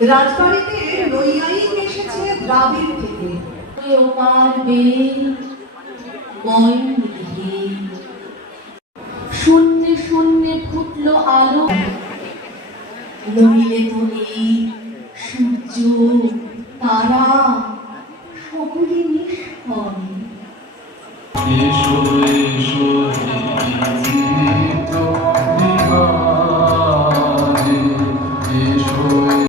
রাজবাড়িতে নৈয়ায়িক এসেছে দ্রাবিড় থেকে। শূন্যে শূন্যে ফুটলো আলো, নইলে তো এই